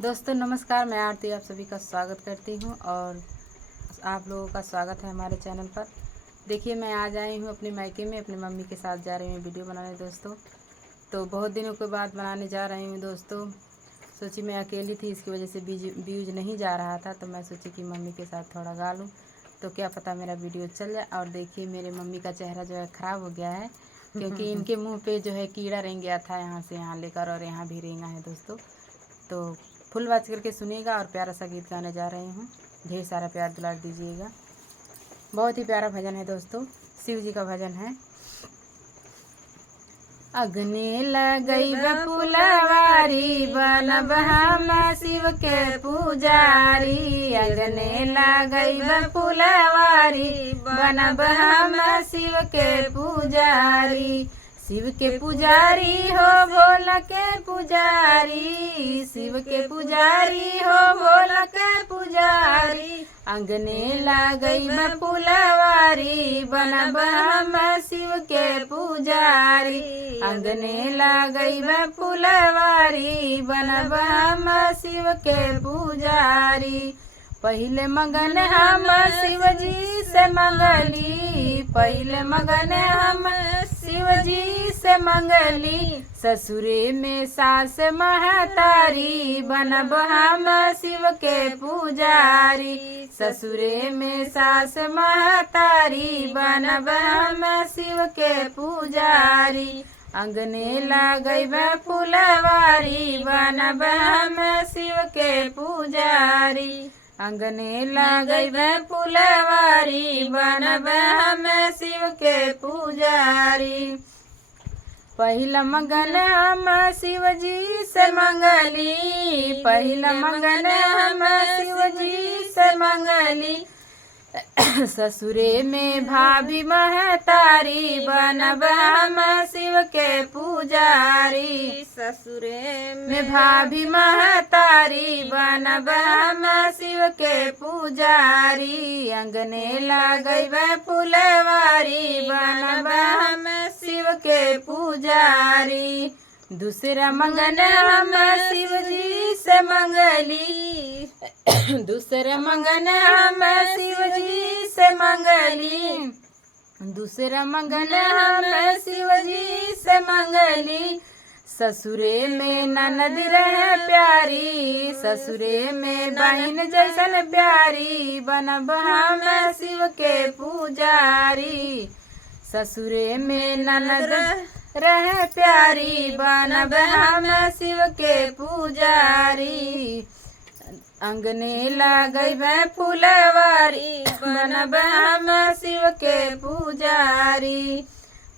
दोस्तों नमस्कार, मैं आरती आप सभी का स्वागत करती हूं और आप लोगों का स्वागत है हमारे चैनल पर। देखिए, मैं आज आई हूं अपने मायके में, अपनी मम्मी के साथ जा रही हूं वीडियो बनाने दोस्तों। तो बहुत दिनों के बाद बनाने जा रही हूं दोस्तों। सोची मैं अकेली थी, इसकी वजह से व्यूज नहीं जा रहा था, तो मैं सोची कि मम्मी के साथ थोड़ा गा लूँ तो क्या पता मेरा वीडियो चल जाए। और देखिए, मेरे मम्मी का चेहरा जो है ख़राब हो गया है, क्योंकि इनके मुँह पे जो है कीड़ा रेंग गया था, यहाँ से यहाँ लेकर, और यहाँ भी रेंगा है दोस्तों। तो फुल वाच करके सुनिएगा और प्यारा सा गीत गाने जा रही हूँ। ढेर सारा प्यार दुलार दीजिएगा। बहुत ही प्यारा भजन है दोस्तों, शिव जी का भजन है। अग्नि लगई फुलवारी बनब हम शिव के पुजारी। अग्नि लगई फुलवारी बनब हम शिव के पुजारी। शिव के पुजारी हो भोला के पुजारी। शिव के पुजारी हो भोला के पुजारी। अंगने लगई फुलवारी बनब हम शिव के पुजारी। अंगने लगई फुलवारी बनब हम शिव के पुजारी। पहले मगन हम शिव जी से मंगली। पहले मगन हम शिव जी से मंगली। ससुरे में सास महतारी बनब हम शिव के पुजारी। ससुरे में सास महतारी बनब हम शिव के पुजारी। अंगने लगई फुलवारी बनब हम शिव के पुजारी। अंगने लगई फुलवारी बनब हम शिव के पुजारी। पहिला मगन हम शिव जी से मंगली। पहिला मगन हम शिव जी से मंगली। ससुरे में भाभी महतारी बनब हम शिव के पुजारी। ससुरे में भाभी महतारी बनब हम शिव के पुजारी। अंगने लगई फुलवारी बनब हम शिव के पुजारी। दूसरा मंगन हम शिव जी से मंगली। दूसरा मंगन हम शिव जी से मंगली। दूसरा मंगन हम शिव जी से मंगली। ससुरे में ननद रहे प्यारी। ससुरे में बहन जैसन प्यारी बनब हम शिव के पुजारी। ससुरे में ननद रहे प्यारी बनब हम शिव के पुजारी। अंगने लगई फुलवारी बनब हम शिव के पुजारी।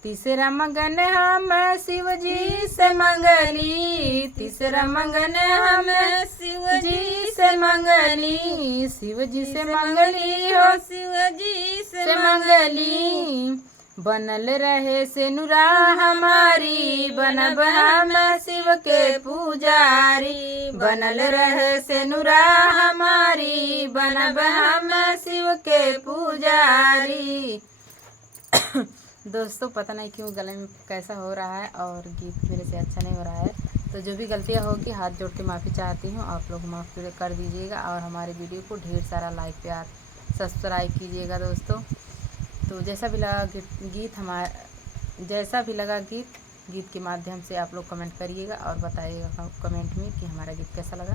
तीसरा मंगन हम शिव जी से मंगली। तीसरा मंगन हम शिव जी से मंगली। शिव जी से मंगली हो शिव जी से मंगली। बनल रहे सेनुरा हमारी बनब हम शिव के पुजारी। बनल रहे सेनुरा हमारी बनब हम शिव के पुजारी। दोस्तों पता नहीं क्यों गले में कैसा हो रहा है और गीत मेरे से अच्छा नहीं हो रहा है, तो जो भी गलतियाँ होगी हाथ जोड़ के माफ़ी चाहती हूँ। आप लोग माफ़ कर दीजिएगा और हमारे वीडियो को ढेर सारा लाइक प्यार सब्सक्राइब कीजिएगा दोस्तों। तो जैसा भी लगा गीत के माध्यम से आप लोग कमेंट करिएगा और बताइएगा कमेंट में कि हमारा गीत कैसा लगा।